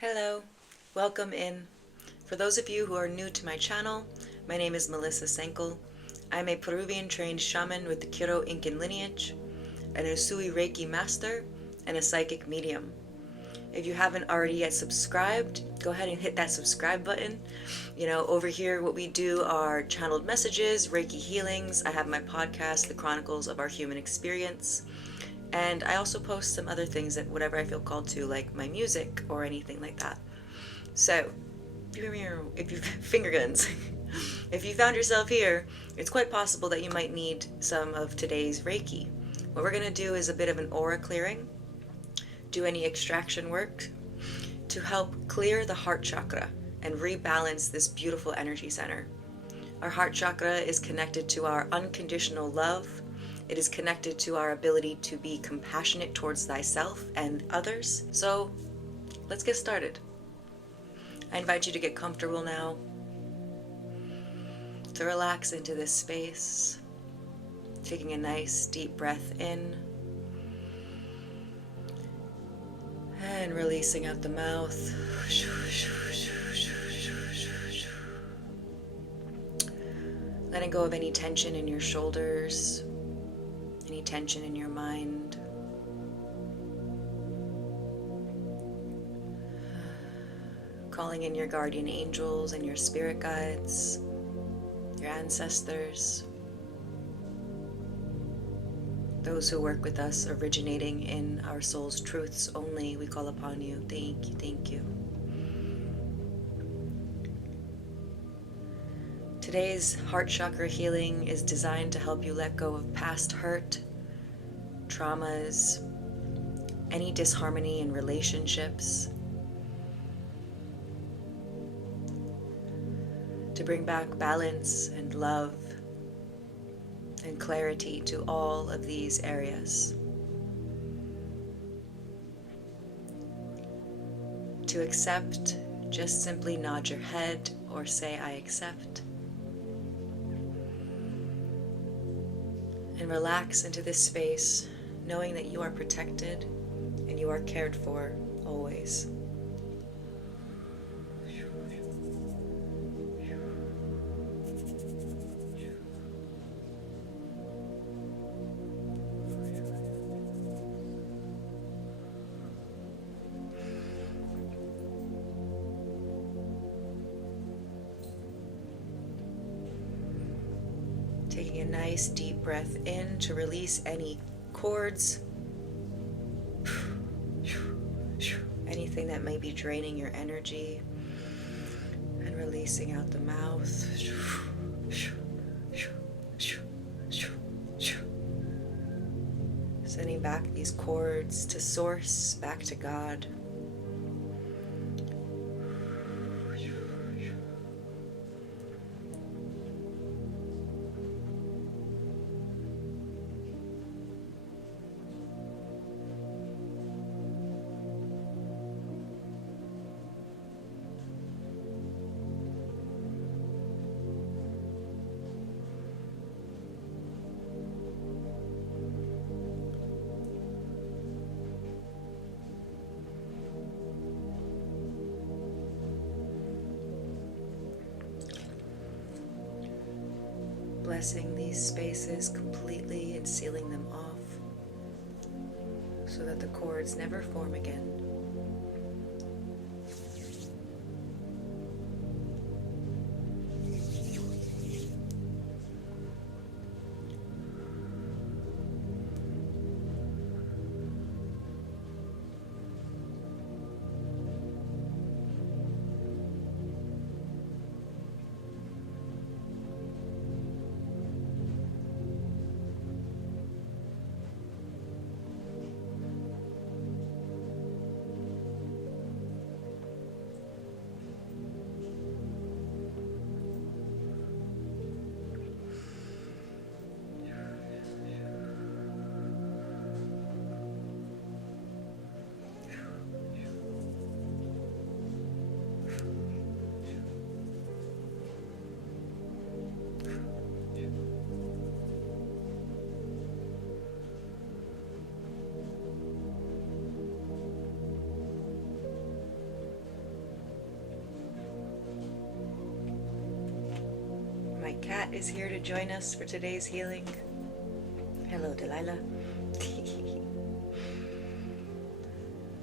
Hello, welcome in. For those of you who are new to my channel, my name is Melissa Senkel. I'm a Peruvian trained shaman with the Kiro Incan lineage, an Usui Reiki master, and a psychic medium. If you haven't already yet subscribed, go ahead and hit that subscribe button. Over here what we do are channeled messages, Reiki healings. I have my podcast, The Chronicles of Our Human Experience. And I also post some other things that whatever I feel called to, like my music or anything like that. So, if you finger guns, if you found yourself here, it's quite possible that you might need some of today's Reiki. What we're going to do is a bit of an aura clearing, do any extraction work to help clear the heart chakra and rebalance this beautiful energy center. Our heart chakra is connected to our unconditional love. It is connected to our ability to be compassionate towards thyself and others. So let's get started. I invite you to get comfortable now, to relax into this space, taking a nice deep breath in and releasing out the mouth. Letting go of any tension in your shoulders, any tension in your mind. Calling in your guardian angels and your spirit guides, your ancestors, those who work with us originating in our soul's truths only. We call upon you. Thank you, thank you. Today's heart chakra healing is designed to help you let go of past hurt, traumas, any disharmony in relationships, to bring back balance and love and clarity to all of these areas. To accept, just simply nod your head or say, I accept. And relax into this space, knowing that you are protected and you are cared for always. Taking a nice deep breath in to release any cords, anything that may be draining your energy, and releasing out the mouth. Sending back these cords to source, back to God. Blessing these spaces completely and sealing them off so that the cords never form again. cat is here to join us for today's healing. Hello, Delilah.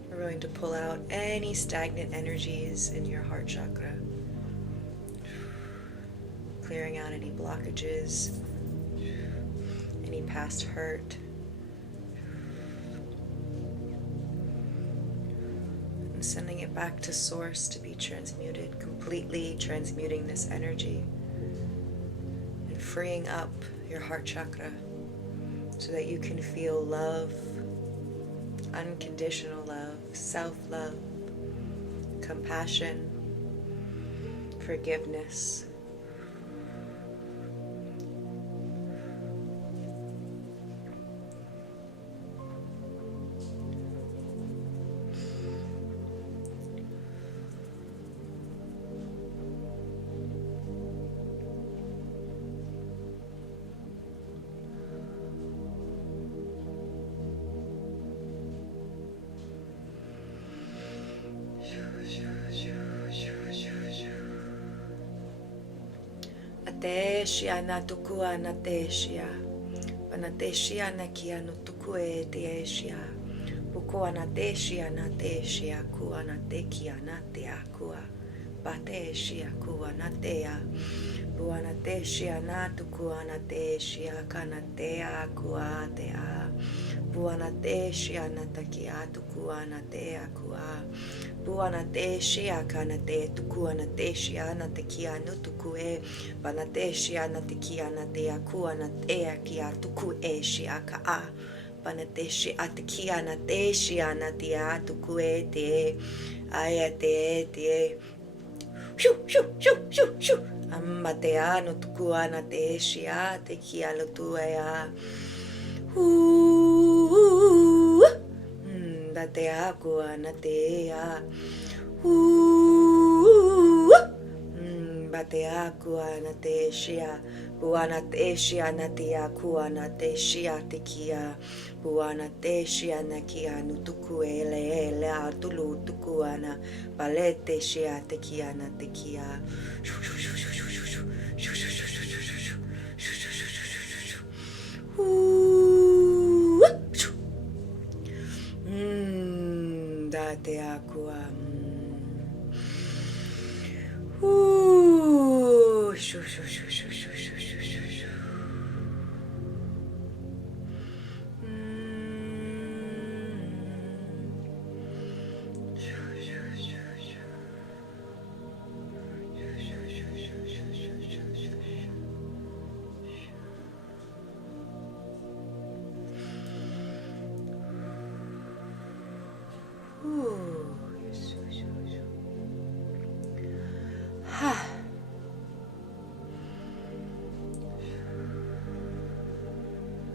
We're going to pull out any stagnant energies in your heart chakra, clearing out any blockages, any past hurt, and sending it back to source to be transmuted, completely transmuting this energy and freeing up your heart chakra so that you can feel love, unconditional love, self-love, compassion, forgiveness. Ateshia na tukua na teshia, panateshia na kia no tukue teshia, bukua na teshia kua na tekia na te akua, bateshia kua na tea, bua na teshia na tukua na teshia kana te akua te a, bua na teshia na takia tukua na te akua. Buana te shia kana te tukua na te shia na te kia no tukue bana te shia na te kia na te akua na te kia tuku e shia ka a bana te shia te kia na te shia na te a tukue te aya te shu shu shu shu shu amma te a no tukua na te shia te kia lo tu e a da te akua na te a ba te akua na te shia buana te shia na te akua na te shia te kia buana te shia na kia no tuku ele a tulu tuku ana bale te shia te kia na te kia da te akua shoo shoo shoo shoo shoo shoo shoo shoo shoo.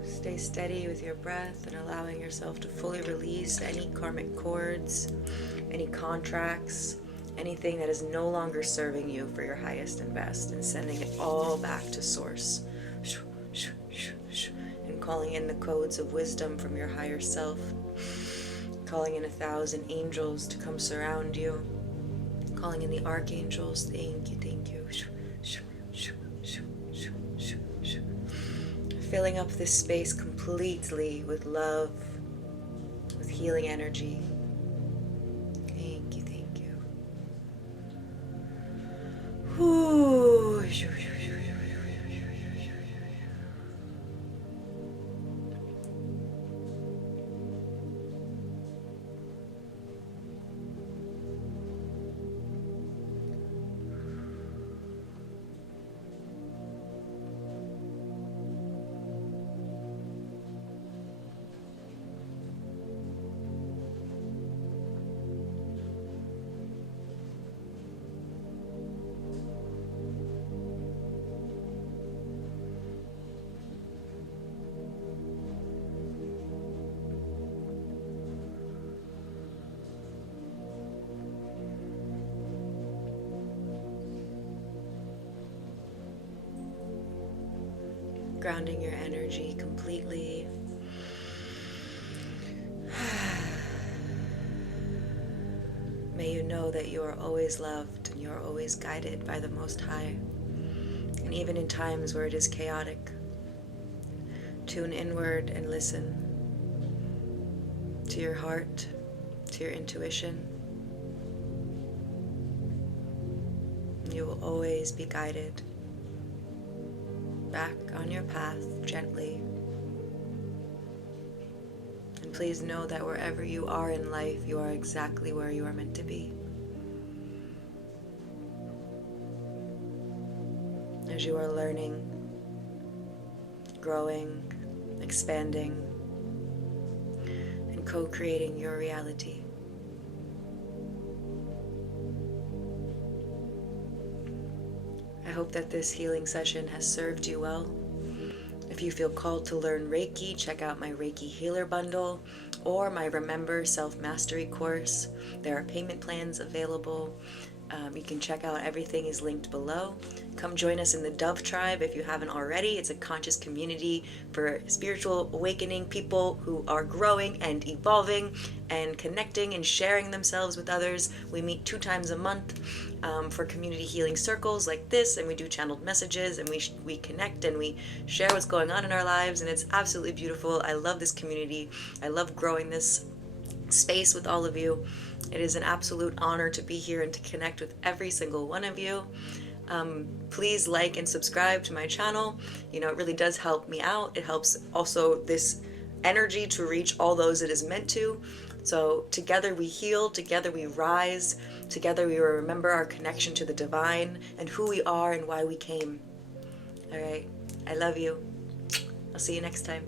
Stay steady with your breath and allowing yourself to fully release any karmic cords, any contracts, anything that is no longer serving you for your highest and best, and sending it all back to source. And calling in the codes of wisdom from your higher self, calling in 1,000 angels to come surround you, calling in the archangels. Thank you, thank you. Filling up this space completely with love, with healing energy. Thank you, thank you. Grounding your energy completely. May you know that you are always loved and you are always guided by the Most High. And even in times where it is chaotic, tune inward and listen to your heart, to your intuition. You will always be guided back on your path gently. And please know that wherever you are in life, you are exactly where you are meant to be. As you are learning, growing, expanding, and co-creating your reality. I hope that this healing session has served you well. If you feel called to learn Reiki, check out my Reiki Healer Bundle or my Remember Self-Mastery course. There are payment plans available. You can check out everything is linked below. Come join us in the Dove Tribe if you haven't already. It's a conscious community for spiritual awakening people who are growing and evolving and connecting and sharing themselves with others. We meet 2 times a month for community healing circles like this, and we do channeled messages, and we connect and we share what's going on in our lives, and it's absolutely beautiful. I love this community. I love growing this space with all of you. It is an absolute honor to be here and to connect with every single one of you. Please like and subscribe to my channel. You know, it really does help me out. It helps also this energy to reach all those it is meant to. So together we heal, together we rise, together we remember our connection to the divine and who we are and why we came. All right, I love you. I'll see you next time.